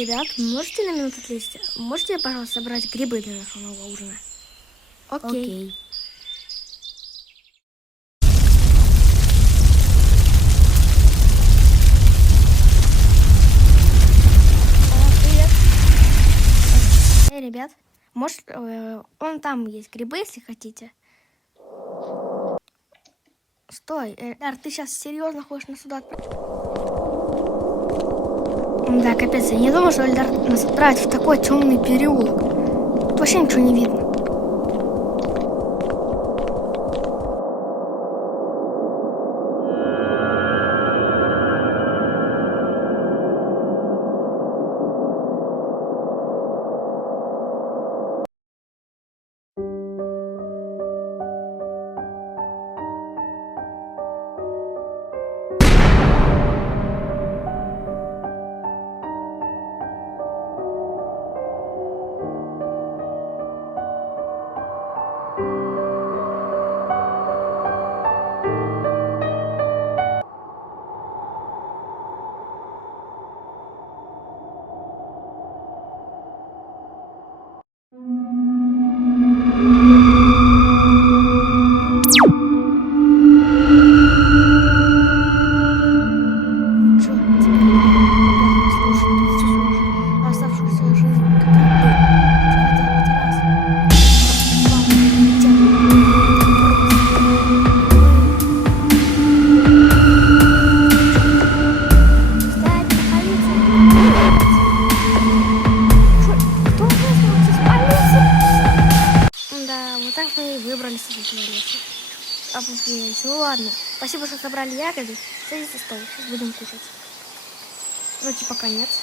Ребят, можете на минуту отвлечься? Можете, пожалуйста, собрать грибы для нашего нового ужина? Окей. Привет. Эй, ребят, может, вон там есть грибы, если хотите. Стой, Эльдар, ты сейчас серьезно хочешь нас сюда отправить? Да, капец, я не думал, что Эльдар нас отправит в такой темный переулок. Тут вообще ничего не видно. Чё, теперь обязаны слушать всю свою оставшуюся жизнь, как рабы. В этот раз вам хотя бы Кстати, полиция! Чё, кто вызвался с полиции? Да, вот так мы и выбрались из этого леса. Обалдеть. Ну ладно, спасибо, что собрали ягоды. Садитесь за стол, сейчас будем кушать. Ну, типа конец.